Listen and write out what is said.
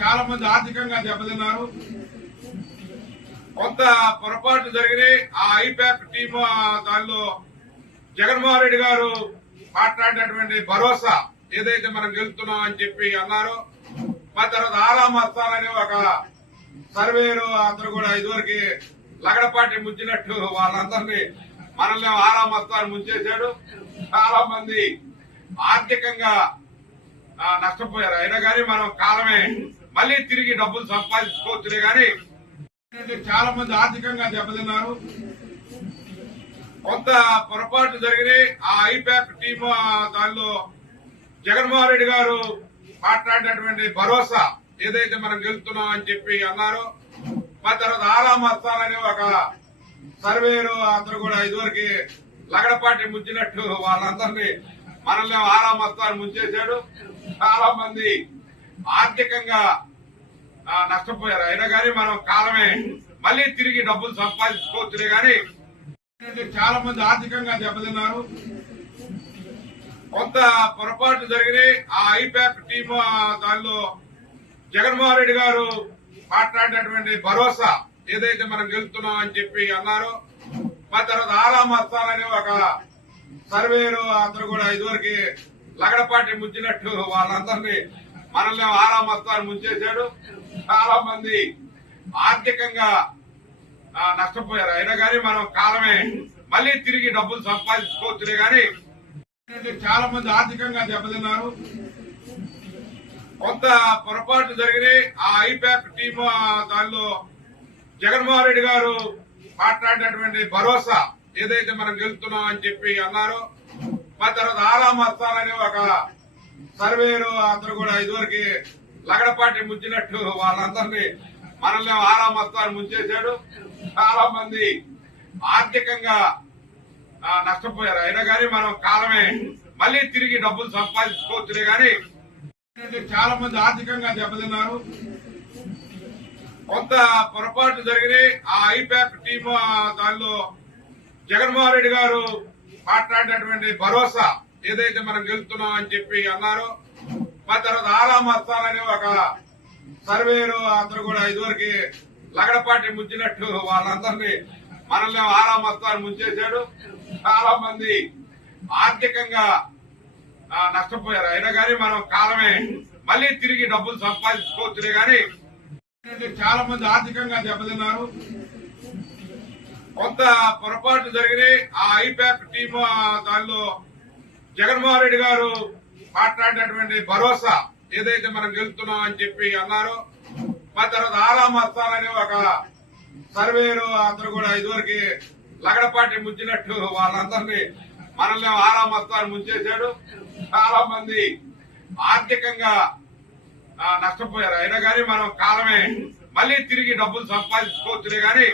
చాలా మంది ఆర్థికంగా దెబ్బతిన్నారు. కొంత పొరపాటు జరిగినాయి. ఆ ఐపాక్ టీమ్ దానిలో జగన్మోహన్ రెడ్డి గారు మాట్లాడినటువంటి భరోసా ఏదైతే మనం గెలుపుతున్నాం అని చెప్పి అన్నారు. మా తర్వాత ఆరాం వస్తానని ఒక సర్వేరు అందరూ కూడా ఇదివరకు లగడపాటి ముంచినట్టు వాళ్ళందరినీ మనల్ని ఆరాం వస్తాను ముంచేశాడు. చాలా మంది ఆర్థికంగా నష్టపోయారు. అయినా కానీ మనం కాలమే. మళ్ళీ తిరిగి డబ్బులు సంపాదించుకోవచ్చులే కానీ చాలా మంది ఆర్థికంగా దెబ్బతిన్నారు. కొంత పొరపాటు జరిగినాయి. ఆ ఐపాక్ టీమ్ దానిలో జగన్మోహన్ రెడ్డి గారు మాట్లాడినటువంటి భరోసా ఏదైతే మనం గెలుస్తున్నాం అని చెప్పి అన్నారు. మా తర్వాత ఆరాం అనే ఒక సర్వేరు అందరూ కూడా ఇదివరకు లగడపాటి ముంచినట్టు వాళ్ళందరినీ మనల్ని ఆరాం వస్తాను ముంచేశాడు. చాలా మంది ఆర్థికంగా నష్టపోయారు. అయినా కానీ మనం కాలమే మళ్ళీ తిరిగి డబ్బులు సంపాదించుకోవచ్చులే కానీ చాలా మంది ఆర్థికంగా దెబ్బతిన్నారు. కొంత పొరపాటు జరిగినాయి. ఆ ఐపాక్ టీమ్ దానిలో జగన్మోహన్ రెడ్డి గారు మాట్లాడినటువంటి భరోసా ఏదైతే మనం గెలుస్తున్నాం అని చెప్పి అన్నారు. మా తర్వాత ఆరాం ఒక సర్వేరు అందరు కూడా ఇదివరకు లగడపాటి ముంచినట్టు వాళ్ళందరినీ మనల్ని ఆరా వస్తాను ముంచేశాడు. చాలా మంది ఆర్థికంగా నష్టపోయారు. అయినా కానీ మనం కాలమే మళ్ళీ తిరిగి డబ్బులు సంపాదించుకోవచ్చులే కానీ చాలా మంది ఆర్థికంగా దెబ్బతిన్నారు. కొంత పొరపాటు జరిగినాయి. ఆ ఐపాక్ టీమ్ దానిలో జగన్మోహన్ రెడ్డి గారు మాట్లాడినటువంటి భరోసా ఏదైతే మనం గెలుస్తున్నాం అని చెప్పి అన్నారో మా తర్వాత ఆరాం వస్తానని ఒక సర్వేరు అందరూ కూడా ఇదివరకు లగడపాటి ముంచినట్టు వాళ్ళందరినీ మనల్ని ఆరాం వస్తాను ముంచేశాడు. చాలా మంది ఆర్థికంగా నష్టపోయారు. అయినా కానీ మనం కాలమే మళ్ళీ తిరిగి డబ్బులు సంపాదించుకోవచ్చులే కానీ చాలా మంది ఆర్థికంగా దెబ్బతిన్నారు. కొంత పొరపాటు జరిగినాయి. ఆ ఐపాక్ టీమ్ దానిలో జగన్మోహన్ రెడ్డి గారు మాట్లాడినటువంటి భరోసా ఏదైతే మనం గెలుతున్నాం అని చెప్పి అన్నారు మా తర్వాత ఆరా వస్తానని ఒక సర్వేరు అందరూ కూడా ఇదివరకు లగడపాటి ముంచినట్టు వాళ్ళందరినీ మనల్ని ఆరా వస్తాను ముంచేశాడు. చాలా మంది ఆర్థికంగా నష్టపోయారు. అయినా కానీ మనం కాలమే మళ్ళీ తిరిగి డబ్బులు సంపాదించుకోవచ్చులే కానీ చాలా మంది ఆర్థికంగా దెబ్బతిన్నారు. కొంత పొరపాటు జరిగినాయి. ఆ ఐపాక్ టీమ్ దానిలో జగన్మోహన్ రెడ్డి గారు మాట్లాడినటువంటి భరోసా ఏదైతే మనం గెలుస్తున్నాం అని చెప్పి అన్నారు. మా తర్వాత ఆరాం వస్తానని ఒక సర్వేరు అందరూ కూడా ఇదివరకు లగడపాటి ముంచినట్టు వాళ్ళందరినీ మనల్ని ఆరాం వస్తాను ముంచేశాడు చాలా మంది ఆర్థికంగా లగడపాటి ముంచినట్టు మనల్ని ఆర్థికంగా నష్టపోయారు. అయినా కానీ మనం కాలమే మళ్ళీ తిరిగి డబ్బులు సంపాదించుకోవచ్చులే కానీ